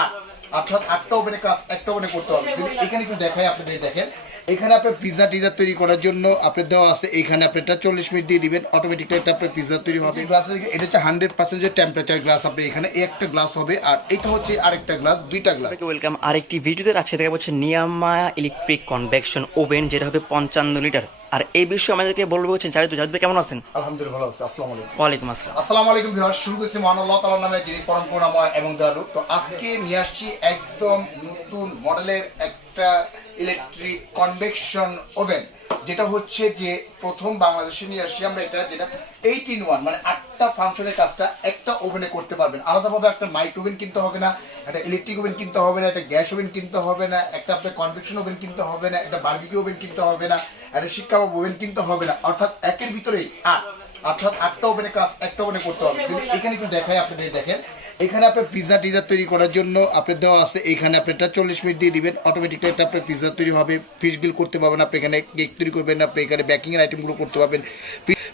আট অর্থাৎ আটটা ওভেনে কাজ একটা ওভেনে করতে হবে। এখানে একটু দেখাই আপনাদের দেখেন। এখানে আপনার পিজা টিজা তৈরি করার জন্য আপনার দেওয়া আছে এখানে আপনি এটা চল্লিশ মিনিট দিয়ে দিবেন অটোমেটিকলি একটা আপনার পিজা তৈরি হবে। গ্লাস এটা হচ্ছে হান্ড্রেড পার্সেন্টের টেম্পারেচার গ্লাস আপনি এখানে একটা গ্লাস হবে আর এটা হচ্ছে আরেকটা গ্লাস দুইটা গ্লাস ওয়েলকাম আরেকটি ভিডিওতে আছে দেখা হচ্ছে নিয়ামা ইলেকট্রিক কনভেকশন ওভেন যেটা হবে পঞ্চান্ন লিটার আর এই বিষয়ে আমাদেরকে বলব হচ্ছেন জাহিদ জাহিদ কেমন আছেন? আলহামদুলিল্লাহ ভালো আছে আসসালামু আলাইকুম। ওয়ালাইকুম আসসালাম। আসসালামু আলাইকুম ভিউয়ার শুরু করছি মহান আল্লাহ তাআলার নামে যিনি পরম করুণাময় এবং দয়ালু। তো আজকে নিয়ে আসছি একদম নতুন মডেলের একটা ইলেকট্রিক কনভেকশন ওভেন যেটা হচ্ছে যে প্রথম বাংলাদেশে নিয়ে আসছি আমরা এটা, যেটা এইট ইন ওয়ান মানে আটটা ফাংশনের কাজটা একটা ওভেনে করতে পারবেন। আলাদাভাবে একটা মাইক্রো ওভেন কিনতে হবে না, একটা ইলেকট্রিক ওভেন কিনতে হবে না, একটা গ্যাস ওভেন কিনতে হবে না, একটা আপনার কনভেকশন ওভেন কিনতে হবে না, একটা বার্বিকিউ ওভেন কিনতে হবে না, একটা শিক্ষা ওভেন কিনতে হবে না। অর্থাৎ একের ভিতরেই আট, অর্থাৎ আটটা ওভেনে কাজ একটা ওভেনে করতে হবে। যদি এখানে একটু দেখাই, আপনাদের দেখেন এখানে আপনার পিজা টিজা তৈরি করার জন্য আপনার দেওয়া আছে এখানে আপনি এটা চল্লিশ মিনিট দিয়ে দিবেন। অটোমেটিকলি একটা আপনার পিজা তৈরি হবে। ফিশ গ্রিল করতে পারবেন আপনি এখানে কেক তৈরি করবেন আপনি এখানে বেকিং এর আইটেমগুলো করতে পারবেন।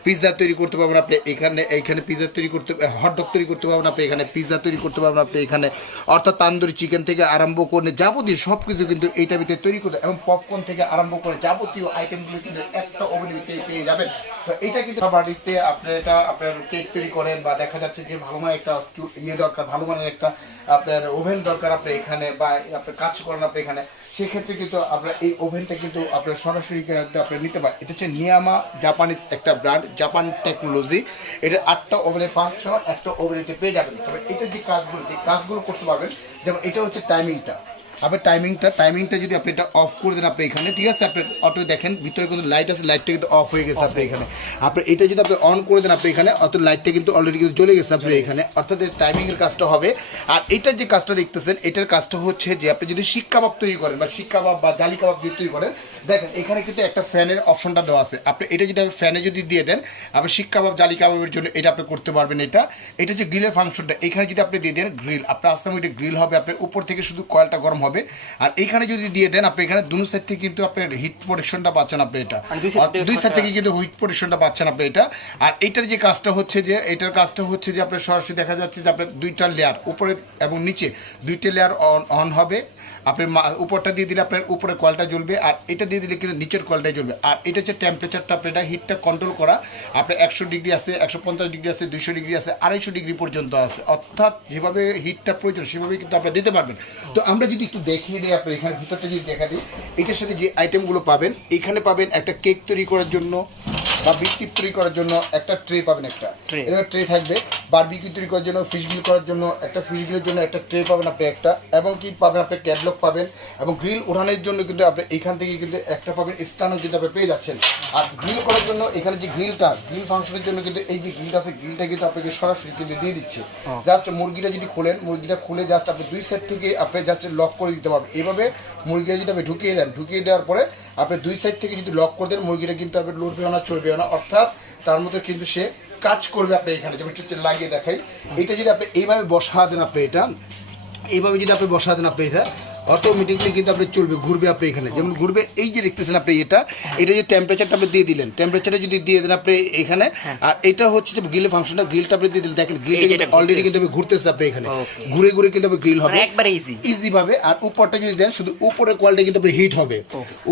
পিজা তৈরি করতে পারবেন আপনি এখানে এখানে পিজা তৈরি করতে হটডগ তৈরি করতে পারবেন আপনি এখানে পিজা তৈরি করতে পারবেন আপনি এখানে। অর্থাৎ তান্দুরি চিকেন থেকে আরম্ভ করে যাবতীয় সব কিছু কিন্তু এইটা ভিতরে তৈরি করতে এবং পপকর্ন থেকে আরম্ভ করে যাবতীয় আইটেমগুলো কিন্তু একটা ভিতরে পেয়ে যাবেন। তো এটা কিন্তু বাড়িতে আপনি এটা আপনার কেক তৈরি করেন বা দেখা যাচ্ছে যে ভালো মানের একটা ইয়ে দরকার ভালো মানের একটা আপনার ওভেন দরকার আপনি এখানে বা আপনার কাজ করেন আপনি এখানে, সেক্ষেত্রে কিন্তু আপনার এই ওভেনটা কিন্তু আপনার সরাসরি কিন্তু আপনি নিতে পারেন। এটা হচ্ছে নিয়ামা জাপানিজ একটা ব্র্যান্ড, জাপান টেকনোলজি। এটা আটটা ওভেনের ফাংশন একটা ওভেনেতে পেয়ে যাবেন। তবে এটা যে কাজগুলো যে কাজগুলো করতে পারবেন, যেমন এটা হচ্ছে টাইমিংটা আপনার টাইমিংটা টাইমিংটা যদি আপনি এটা অফ করে দেন আপনি এখানে ঠিক আছে? আপনি অটো দেখেন ভিতরে কিন্তু লাইট আছে লাইটটা কিন্তু অফ হয়ে গেছে আপনি এখানে। আপনি এটা যদি আপনি অন করে দেন আপনি এখানে অত লাইটটা কিন্তু অলরেডি কিন্তু জ্বলে গেছে আপনি এখানে। অর্থাৎ টাইমিংয়ের এর কাজটা হবে। আর এটার যে কাজটা দেখতেছেন এটার কাজটা হচ্ছে যে আপনি যদি শিক কাবাব তৈরি করেন বা শিক কাবাব বা জালি কাবাব যদি তৈরি করেন দেখেন এখানে কিন্তু একটা ফ্যানের অপশনটা দেওয়া আছে। আপনি এটা যদি আপনি ফ্যানে যদি দিয়ে দেন আপনি শিক কাবাব জালি কাবাবের জন্য এটা আপনি করতে পারবেন এটা। এটা যে গ্রিলের ফাংশনটা এখানে যদি আপনি দিয়ে দেন গ্রিল আপনার আস্তে এটা গ্রিল হবে আপনার উপর থেকে শুধু কয়েলটা গরম হবে। আর এখানে যদি দিয়ে দেন আপনি এখানে দুই সাইড থেকে কিন্তু আপনার হিট প্রোটেকশনটা পাচ্ছেন আপনি এটা। দুই সাইড থেকে কিন্তু হিট প্রোটেকশনটা পাচ্ছেন আপনি এটা। আর এটার যে কাজটা হচ্ছে যে এটার কাজটা হচ্ছে যে আপনার সরাসরি দেখা যাচ্ছে যে আপনার দুইটা লেয়ার উপরে এবং নিচে দুইটা লেয়ার অন অন হবে। আপনি উপরটা দিয়ে দিলে আপনার উপরে কয়েলটা জ্বলবে। আর এটা দিয়ে দিলে কিন্তু নিচের কলটাই চলবে। আর এটা হচ্ছে টেম্পারেচারটা আপনার এটা হিটটা কন্ট্রোল করা। আপনার একশো ডিগ্রি আছে একশো পঞ্চাশ ডিগ্রি আছে দুইশো ডিগ্রি আছে আড়াইশো ডিগ্রি পর্যন্ত আছে। অর্থাৎ যেভাবে হিটটা প্রয়োজন সেভাবে কিন্তু আপনার দিতে পারবেন। তো আমরা যদি একটু দেখিয়ে দিই আপনার এখানে ভিতরটা যদি দেখা দিই এটার সাথে যে আইটেমগুলো পাবেন এখানে পাবেন একটা কেক তৈরি করার জন্য বা বিস্কিট তৈরি করার জন্য একটা ট্রে পাবেন একটা। ট্রে থাকবে বারবিকিউ তৈরি করার জন্য ফিশ গ্রিল করার জন্য একটা ফিশ গ্রিলের জন্য একটা ট্রে পাবেন আপনি একটা এবং কি পাবেন আপনি ক্যাবলক পাবেন এবং গ্রিল ওঠানোর জন্য কিন্তু আপনি এখান থেকে কিন্তু একটা পাবেন স্টানও কিন্তু আপনি পেয়ে যাচ্ছেন। আর গ্রিল করার জন্য এখানে যে গ্রিলটা গ্রিল ফাংশনের জন্য কিন্তু এই যে গ্রিলটা আছে গ্রিলটা কিন্তু আপনাকে সরাসরি কিন্তু দিয়ে দিচ্ছে। জাস্ট মুরগিটা যদি খোলেন মুরগিটা খুলে জাস্ট আপনি দুই সাইড থেকে আপনি জাস্ট লক করে দিতে পারবেন। এইভাবে মুরগিটা যদি আপনি ঢুকিয়ে দেন ঢুকিয়ে দেওয়ার পরে আপনি দুই সাইড থেকে যদি লক করে দেন মুরগিটা কিন্তু আপনি লড়বে না চলবে না অর্থাৎ তার মধ্যে কিন্তু সে কাজ করবে আপনি এখানে, যেমন একটু লাগিয়ে দেখাই। এটা যদি আপনি এইভাবে বসা দেন আপনি এটা, এইভাবে যদি আপনি বসা দেন আপনি এটা অটোমেটিকলি কিন্তু আপনি চলবে ঘুরবে আপনি এখানে। যেমন ঘুরবে এই যে দেখতেছেন আপনি এটা এটা যে টেম্পারেচারটা আপনি দিয়ে দিলেন টেম্পারেচারটা যদি দিয়ে দেন আপনি এখানে আর এটা হচ্ছে যে গ্রিলের ফাংশনটা গ্রিলটা আপনি দিয়ে দিলেন। দেখেন গ্রিলটা কিন্তু অলরেডি কিন্তু আপনি ঘুরতেছে আপনি এখানে। ঘুরে ঘুরে কিন্তু আপনি গ্রিল হবে। মানে একবারে ইজি ইজি ভাবে আর উপরটা যদি দেন শুধু উপরের কোয়ালটা কিন্তু আপনি হিট হবে।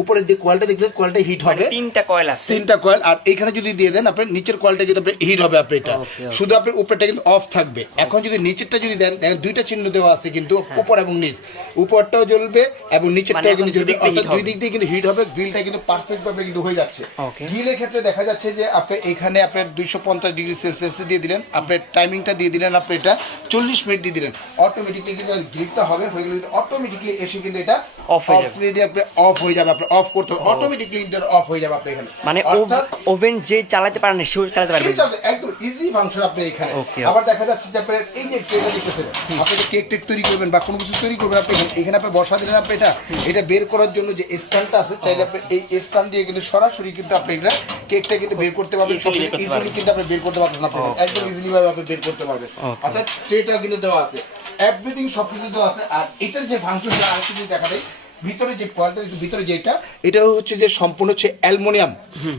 উপরের যে কোয়ালটা দেখছেন কোয়ালটা হিট হবে। তিনটা কয়েল আছে। তিনটা কয়েল আর এখানে যদি দিয়ে দেন আপনি নিচের কয়েলটা কিন্তু আপনার হিট হবে আপনি এটা। শুধু আপনি উপরটা কিন্তু অফ থাকবে। এখন যদি নিচেরটা যদি দেন দেখেন দুইটা চিহ্ন দেওয়া আছে কিন্তু উপর এবং নিচ। উপরটাও জ্বলবে এবং নিচেরটাও মানে কিন্তু জ্বলবে। অর্থাৎ দুই দিক দিয়ে কিন্তু হিট হবে গ্রিলটা কিন্তু পারফেক্ট ভাবে কিন্তু হয়ে যাচ্ছে। গ্রিলের ক্ষেত্রে দেখা যাচ্ছে যে আপনি এখানে আপনার দুইশো পঞ্চাশ ডিগ্রি সেলসিয়াস দিয়ে দিলেন আপনার টাইমিংটা দিয়ে দিলেন আপনি এটা চল্লিশ মিনিট দিয়ে দিলেন। অটোমেটিকলি কিন্তু গ্রিলটা হবে হয়ে গেলে অটোমেটিকলি এসে কিন্তু এটা Off হয়ে যাবে। আপনি অফ হয়ে যাবে আপনি অফ করতে অটোমেটিকলি অফ হয়ে যাবে আপনি এখানে। মানে ওভেন যে চালাতে পারেন সেও চালাতে পারবে। একদম ইজি ফাংশন আপনি এখানে। আবার দেখা যাচ্ছে যে আপনার এই যে কেকটা দেখতেছেন আপনি যে কেক টেক তৈরি করবেন বা কোনো কিছু তৈরি করবেন আপনি এখানে- এখানে আপনি বসা দিলেন আপনি এটা? এটা বের করার জন্য যে স্থানটা আছে চাইলে আপনি এই স্থান দিয়ে কিন্তু সরাসরি কিন্তু আপনি এটা কেকটা কিন্তু বের করতে পারবেন ইজিলি কিন্তু আপনি বের করতে পারবেন আপনি একদম ইজিলি ভাবে আপনি বের করতে পারবেন. অর্থাৎ ট্রেটা কিন্তু দেওয়া আছে। এভরিথিং সবকিছু দেওয়া আছে। আর এটার যে ফাংশনটা আর কিছু দেখা দেয় ভিতরে যে ভিতরে যেটা এটা হচ্ছে যে সম্পূর্ণ হচ্ছে অ্যালুমিনিয়াম।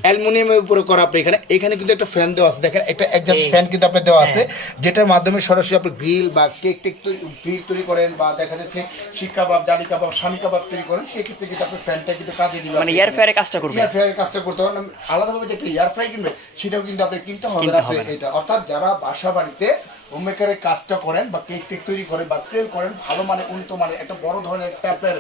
অ্যালুমিনিয়ামের উপরে করা আপনি এখানে এখানে কিন্তু একটা ফ্যান দেওয়া আছে। দেখেন একটা একজাস্ট ফ্যান কিন্তু আপনার দেওয়া আছে যেটার মাধ্যমে সরাসরি আপনি গ্রিল বা কেক টেক গ্রিল তৈরি করেন বা দেখা যাচ্ছে শিক কাবাব জালি কাবাব স্বামী কাবাব তৈরি করেন সেক্ষেত্রে কিন্তু আপনার ফ্যানটা কিন্তু কাজে দিবে মানে এয়ার ফ্রায়ারে কাজটা করবে। এয়ার ফ্রায়ার কাজটা করতে হবে। আলাদাভাবে যে একটা এয়ার ফ্রাই কিনবে সেটাও কিন্তু আপনি কিনতে হবে না। এটা। অর্থাৎ যারা বাসা বাড়িতে হোমমেকারের কাজটা করেন বা কেক টেক তৈরি করেন বা সেল করেন, ভালো মানে উন্নত মানে একটা বড় ধরনের একটা আপনার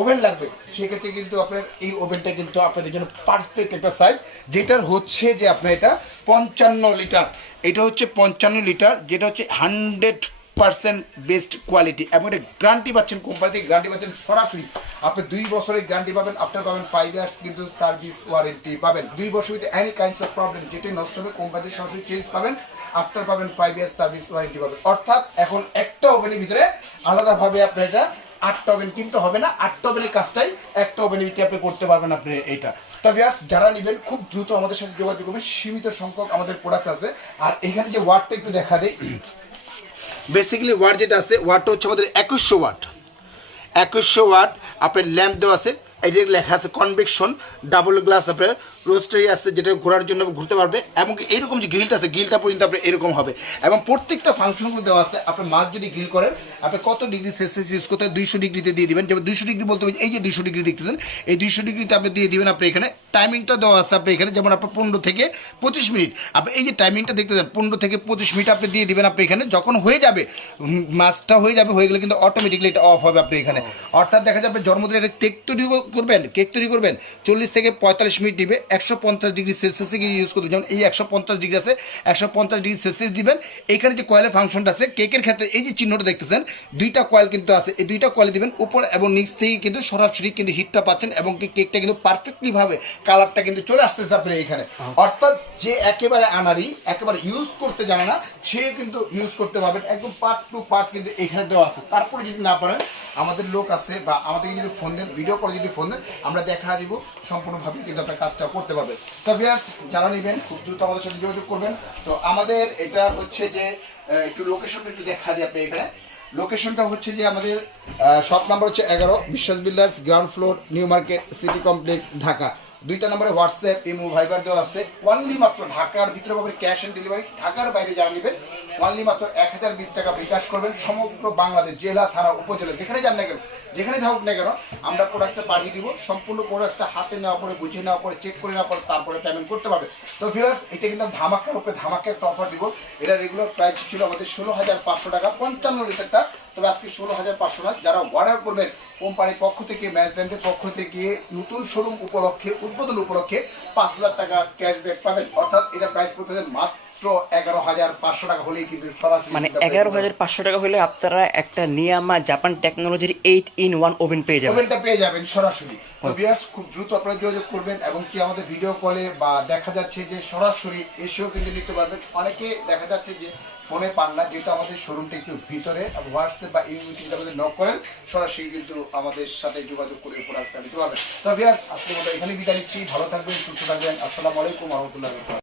ওভেন লাগবে, সেক্ষেত্রে কিন্তু আপনার এই ওভেনটা কিন্তু আপনাদের জন্য পারফেক্ট একটা সাইজ যেটার হচ্ছে যে আপনার এটা পঞ্চান্ন লিটার এটা হচ্ছে পঞ্চান্ন লিটার যেটা হচ্ছে হান্ড্রেড পার্সেন্ট বেস্ট কোয়ালিটি এবং এটা গ্যারান্টি পাচ্ছেন কোম্পানি গ্যারান্টি পাচ্ছেন সরাসরি। আপনি দুই বছরের গ্যারান্টি পাবেন আফটার পাবেন ফাইভ ইয়ার্স কিন্তু সার্ভিস ওয়ারেন্টি পাবেন। দুই বছর with any kinds of problem যেটি নষ্ট হবে কোম্পানি সরাসরি চেঞ্জ পাবেন। আফটার পাবেন ফাইভ ইয়ার্স সার্ভিস ওয়ারেন্টি পাবেন। অর্থাৎ এখন একটা ওভেনের ভিতরে আলাদাভাবে আপনার এটা আটটা ওভেন কিনতে হবে না, আটটা ওভেনের কাজটাই একটা ওভেনের ভিতরে আপনি করতে পারবেন আপনি এটা। তবে আর যারা নেবেন, খুব দ্রুত আমাদের সাথে যোগাযোগ করবেন। সীমিত সংখ্যক আমাদের প্রোডাক্ট আছে। আর এখানে যে ওয়ার্ডটা একটু দেখা দেয় বেসিক্যালি ওয়ার্ড যেটা আছে ওয়ার্ডটা হচ্ছে আমাদের একুশশো ওয়াট একুশশো ওয়াট আপনার ল্যাম্প দেওয়া আছে। এই যে লেখা আছে কনভেকশন ডাবল গ্লাস আপনার রোস্টারি আছে, যেটা ঘোরার জন্য ঘুরতে পারবে, এবং এরকম যে গ্রিলটা আছে গ্রিলটা পর্যন্ত আপনার এরকম হবে। এবং প্রত্যেকটা ফাংশনগুলো দেওয়া আছে, আপনার মাছ যদি গ্রিল করেন, আপনি কত ডিগ্রি সেলসিয়াস ইউজ করতে দুইশো ডিগ্রিতে দিয়ে দিবেন। যেমন দুইশো ডিগ্রি বলতে এই যে দুইশো ডিগ্রি দেখতেছেন, এই দুইশো ডিগ্রিতে আপনি দিয়ে দিবেন আপনি এখানে টাইমিংটা দেওয়া আছে আপনি এখানে, যেমন আপনার পনেরো থেকে পঁচিশ মিনিট। আপনি এই যে টাইমিংটা দেখতে দেন পনেরো থেকে পঁচিশ মিনিট আপনি দিয়ে দিবেন আপনি এখানে, যখন হয়ে যাবে মাছটা হয়ে যাবে, হয়ে গেলে কিন্তু অটোমেটিকলি এটা অফ হবে আপনি এখানে। অর্থাৎ দেখা যাবে জন্মদিনে একটা কেক তৈরি করবেন কেক তৈরি করবেন চল্লিশ থেকে পঁয়তাল্লিশ মিনিট দিবে একশো পঞ্চাশ ডিগ্রি সেলসিয়াস থেকে ইউজ করবেন যেমন এই একশো পঞ্চাশ ডিগ্রি আছে একশো পঞ্চাশ ডিগ্রি সেলসিয়াস দিবেন। এখানে যে কয়েলের ফাংশনটা আছে কেকের ক্ষেত্রে এই যে চিহ্নটা দেখতেছেন দুইটা কয়েল কিন্তু আছে। এই দুইটা কয়েল দিবেন উপর এবং নিচ থেকে কিন্তু সরাসরি কিন্তু হিটটা পাচ্ছেন এবং কেকটা কিন্তু পারফেক্টলি ভাবে কালারটা কিন্তু চলে আসতেছে আপনার এখানে। অর্থাৎ যে একেবারে আনারি একেবারে ইউজ করতে জানে না সে কিন্তু ইউজ করতে পারবেন একদম পার্ট টু পার্ট কিন্তু এখানে দেওয়া আছে। তারপরে যদি না পারেন আমাদের লোক আছে বা আমাদেরকে যদি ফোন দেন ভিডিও কলে যদি ফোন দেন আমরা দেখা দিব সম্পূর্ণভাবে কিন্তু আপনার কাজটা করতে পারবে। তো ভিয়ার্স যারা নেবেন, খুব দ্রুত আমাদের সাথে যোগাযোগ করবেন। তো আমাদের এটা হচ্ছে যে একটু লোকেশনটা একটু দেখা দিই আপনি এখানে। লোকেশনটা হচ্ছে যে আমাদের শপ নাম্বার হচ্ছে এগারো, Biswas builders ground floor new market city complex Dhaka. দুইটা নম্বরে হোয়াটসঅ্যাপ, ইমো, ভাইবার দেওয়া আছে। অনলি মাত্র ঢাকার ভিতরে পাবেন ক্যাশ অন ডেলিভারি ঢাকার বাইরে যারা নেবেন অনলি মাত্র এক হাজার বিশ টাকা বিকাশ করবেন সমগ্র বাংলাদেশ জেলা, থানা, উপজেলা, যেখানে যান না কেন, যেখানে থাকুক না কেন, আমরা প্রোডাক্টটা পাঠিয়ে দিব, সম্পূর্ণ প্রোডাক্টটা হাতে নেওয়ার পরে, বুঝে নেওয়ার পরে চেক করে নেওয়ার পরে, তারপরে পেমেন্ট করতে পারবে তো ভিউয়ার্স এটা কিন্তু ধামাকার উপরে ধামাকা একটা অফার দিব। এটা রেগুলার প্রাইস ছিল আমাদের ষোলো হাজার পাঁচশো টাকা, পঞ্চান্ন লিটারটা তবে আজকে ষোলো হাজার পাঁচশো না যারা অর্ডার করবেন, কোম্পানির পক্ষ থেকে ম্যানেজমেন্টের পক্ষ থেকে নতুন শোরুম উপলক্ষে, উদ্বোধন উপলক্ষে পাঁচ হাজার টাকা ক্যাশব্যাক পাবেন। অর্থাৎ এটা প্রাইস পড়তে মাত্র এগারো হাজার পাঁচশো টাকা হলেই কিন্তু সরাসরি মানে এগারো হাজার পাঁচশো টাকা হলে আপনারা একটা নিয়ামা জাপান টেকনোলজির এইট ইন ওয়ান ওভেন পেয়ে যাবেন। ওভেনটা পেয়ে যাবেন সরাসরি। তো ভিউয়ার্স খুব দ্রুত আপনারা যোগাযোগ করবেন এবং কি আমাদের ভিডিও কলে বা দেখা যাচ্ছে যে সরাসরি এসেও কিন্তু নিতে পারবেন। অনেকে দেখা যাচ্ছে যে ফোনে পান না যেহেতু আমাদের শোরুমটা একটু ভিতরে হোয়াটসঅ্যাপ বা ইমেল কিন্তু আমাদের নক করেন সরাসরি কিন্তু আমাদের সাথে যোগাযোগ করে প্রোডাক্টটা নিতে পারবেন। তো ভিউয়ার্স আজকে মতো এখানে বিদায় নিচ্ছি। ভালো থাকবেন সুস্থ থাকবেন। আসসালামু আলাইকুম রহমতুল্লাহ